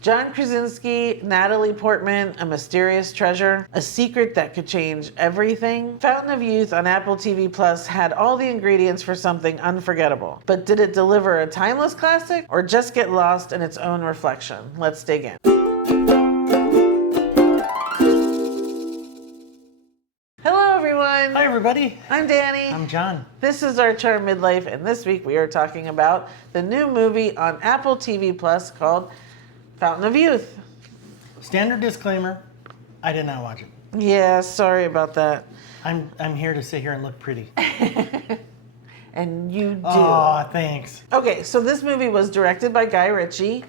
John Krasinski, Natalie Portman, a mysterious treasure, a secret that could change everything. Fountain of Youth on Apple TV Plus had all the ingredients for something unforgettable. But did it deliver a timeless classic or just get lost in its own reflection? Let's dig in. Hello, everyone. Hi, everybody. I'm Danny. I'm John. This is our Charmed Midlife, and this week we are talking about the new movie on Apple TV Plus called Fountain of Youth. Standard disclaimer, I did not watch it. Yeah, sorry about that. I'm here to sit here and look pretty. And you do. Oh, thanks. Okay, so this movie was directed by Guy Ritchie.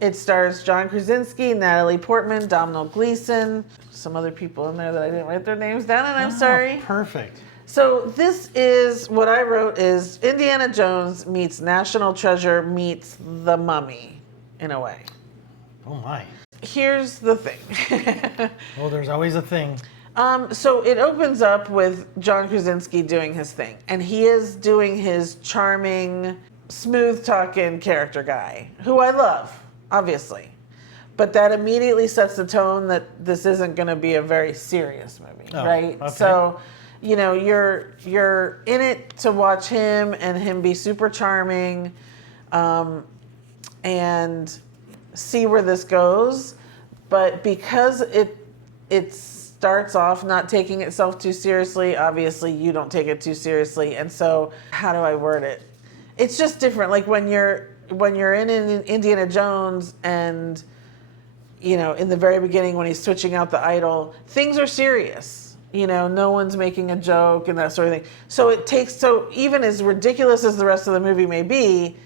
It stars John Krasinski, Natalie Portman, Domhnall Gleeson, some other people in there that I didn't write their names down, and I'm sorry. Perfect. So this is, what I wrote is Indiana Jones meets National Treasure meets The Mummy, in a way. Oh, my. Here's the thing. Well, there's always a thing. So it opens up with John Krasinski doing his thing. And he is doing his charming, smooth-talking character guy, who I love, obviously. But that immediately sets the tone that this isn't going to be a very serious movie, right? Okay. So, you know, you're in it to watch him and him be super charming, and see where this goes. But because it starts off not taking itself too seriously, obviously you don't take it too seriously. And so, how do I word it? It's just different. Like when you're in Indiana Jones and, you know, in the very beginning when he's switching out the idol, things are serious. You know, no one's making a joke and that sort of thing. So even as ridiculous as the rest of the movie may be,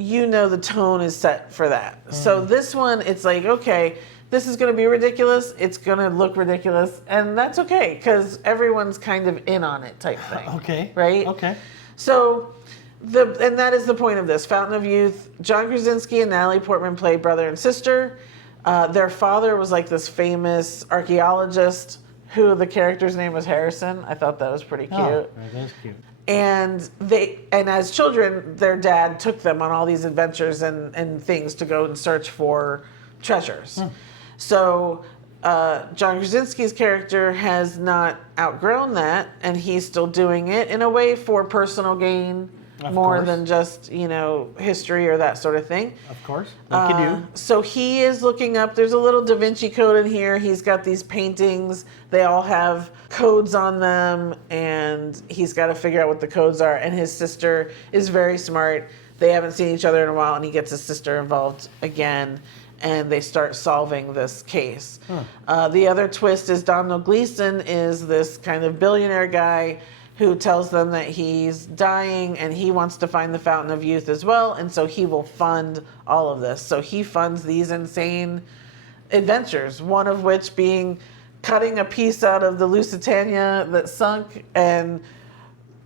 you know the tone is set for that. So this one, it's like, okay, this is going to be ridiculous. It's going to look ridiculous. And that's okay, because everyone's kind of in on it type thing. Okay. Right? Okay. So, and that is the point of this. Fountain of Youth, John Krasinski and Natalie Portman play brother and sister. Their father was like this famous archaeologist who the character's name was Harrison. I thought that was pretty cute. Oh, that is cute. And as children, their dad took them on all these adventures and things to go and search for treasures. So John Krasinski's character has not outgrown that, and he's still doing it in a way for personal gain, more than just, you know, history or that sort of thing. Of course, like you do. So he is looking up, there's a little Da Vinci Code in here. He's got these paintings. They all have codes on them, and he's got to figure out what the codes are. And his sister is very smart. They haven't seen each other in a while, and he gets his sister involved again, and they start solving this case. The other twist is Domhnall Gleeson is this kind of billionaire guy who tells them that he's dying and he wants to find the Fountain of Youth as well, and so he will fund all of this. So he funds these insane adventures, one of which being cutting a piece out of the Lusitania that sunk and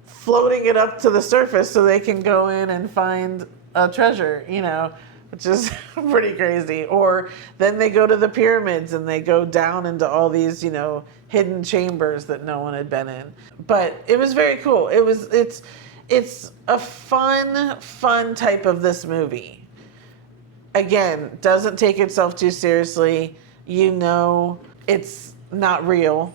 floating it up to the surface so they can go in and find a treasure, you know, which is pretty crazy. Or then they go to the pyramids and they go down into all these, you know, hidden chambers that no one had been in. But it was very cool. It's a fun type of this movie. Again, doesn't take itself too seriously. You know, it's not real.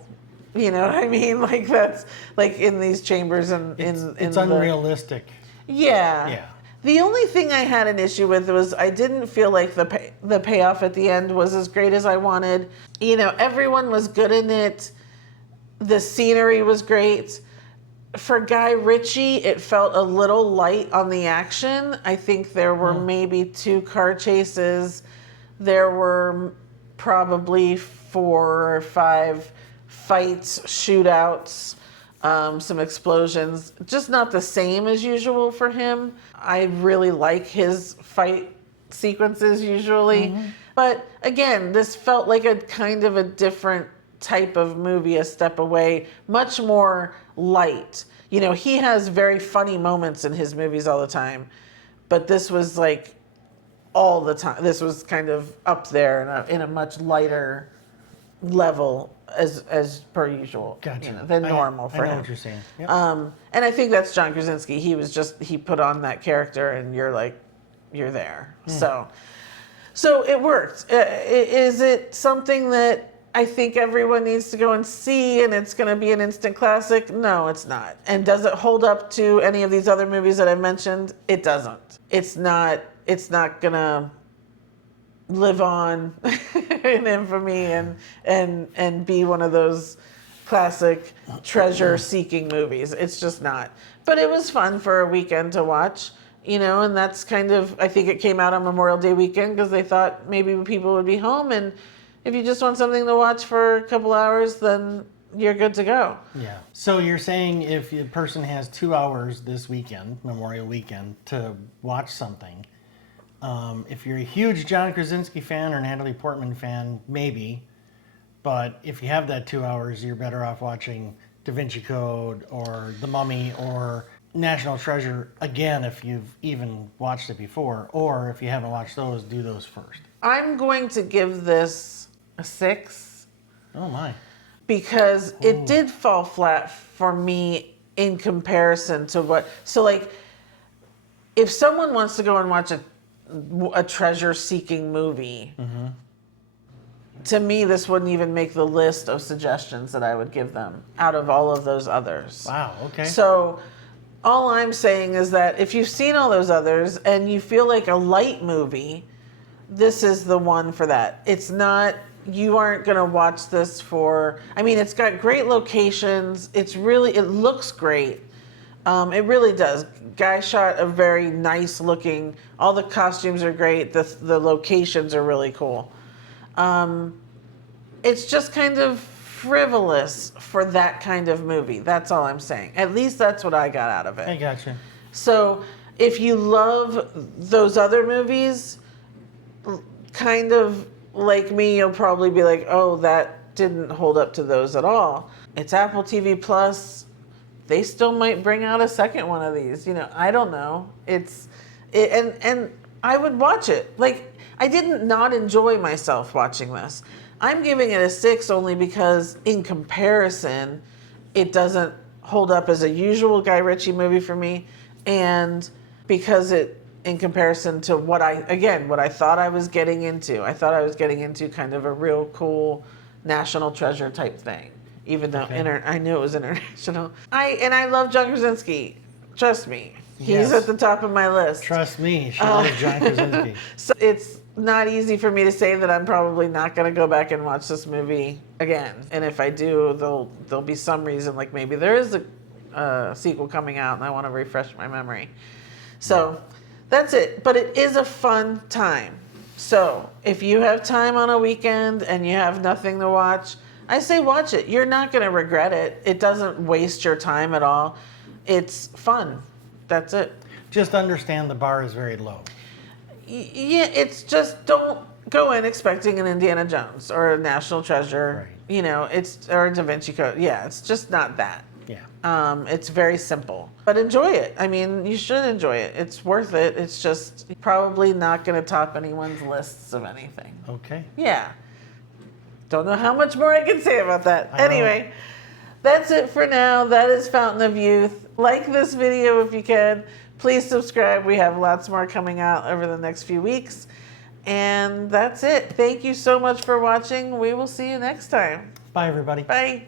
You know what I mean? Like that's like in these chambers and it's unrealistic. Yeah. The only thing I had an issue with was I didn't feel like the payoff at the end was as great as I wanted. You know, everyone was good in it. The scenery was great. For Guy Ritchie, it felt a little light on the action. I think there were maybe 2 car chases. There were probably 4 or 5 fights, shootouts, some explosions. Just not the same as usual for him. I really like his fight sequences usually. But again, this felt like a kind of a different type of movie, a step away, much more light. You know, he has very funny moments in his movies all the time, but this was like all the time. This was kind of up there in a much lighter level as per usual, Gotcha. Than normal for him. I know what you're saying. Yep. And I think that's John Krasinski. He put on that character, and you're there. So it worked. Is it something that I think everyone needs to go and see and it's going to be an instant classic? No, it's not. And does it hold up to any of these other movies that I mentioned? It doesn't. It's not going to live on in infamy and be one of those classic treasure-seeking movies. It's just not. But it was fun for a weekend to watch, you know, and that's kind of, I think it came out on Memorial Day weekend because they thought maybe people would be home, and if you just want something to watch for a couple hours, then you're good to go. Yeah. So you're saying if a person has 2 hours this weekend, Memorial Weekend, to watch something, if you're a huge John Krasinski fan or Natalie Portman fan, maybe. But if you have that 2 hours, you're better off watching Da Vinci Code or The Mummy or National Treasure again if you've even watched it before. Or if you haven't watched those, do those first. I'm going to give this a 6. Oh my. Because it did fall flat for me in comparison to what... So like, if someone wants to go and watch a treasure-seeking movie... Mm-hmm. To me, this wouldn't even make the list of suggestions that I would give them out of all of those others. Wow, okay. So all I'm saying is that if you've seen all those others and you feel like a light movie, this is the one for that. It's not, you aren't going to watch this for, I mean, it's got great locations. It looks great. It really does. Guy shot a very nice looking, all the costumes are great. The locations are really cool. It's just kind of frivolous for that kind of movie. That's all I'm saying. At least that's what I got out of it. I gotcha. So if you love those other movies, kind of like me, you'll probably be like, oh, that didn't hold up to those at all. It's Apple TV Plus. They still might bring out a second one of these. You know, I don't know. And I would watch it. Like, I didn't not enjoy myself watching this. I'm giving it a 6 only because in comparison, it doesn't hold up as a usual Guy Ritchie movie for me. And because in comparison to what I thought I was getting into. I thought I was getting into kind of a real cool national treasure type thing. Even though I knew it was international. I love John Krasinski. Trust me. He's at the top of my list. Trust me, she loves John Krasinski. So it's not easy for me to say that I'm probably not going to go back and watch this movie again. And if I do, there'll be some reason, like maybe there is a sequel coming out and I want to refresh my memory. So that's it. But it is a fun time. So if you have time on a weekend and you have nothing to watch, I say watch it. You're not going to regret it. It doesn't waste your time at all. It's fun. That's it. Just understand the bar is very low. Yeah, it's just don't go in expecting an Indiana Jones or a National Treasure. Right. You know, or a Da Vinci Code. Yeah, it's just not that. Yeah. It's very simple. But enjoy it. I mean, you should enjoy it. It's worth it. It's just probably not going to top anyone's lists of anything. Okay. Yeah. Don't know how much more I can say about that. Anyway, that's it for now. That is Fountain of Youth. Like this video if you can. Please subscribe. We have lots more coming out over the next few weeks. And that's it. Thank you so much for watching. We will see you next time. Bye, everybody. Bye.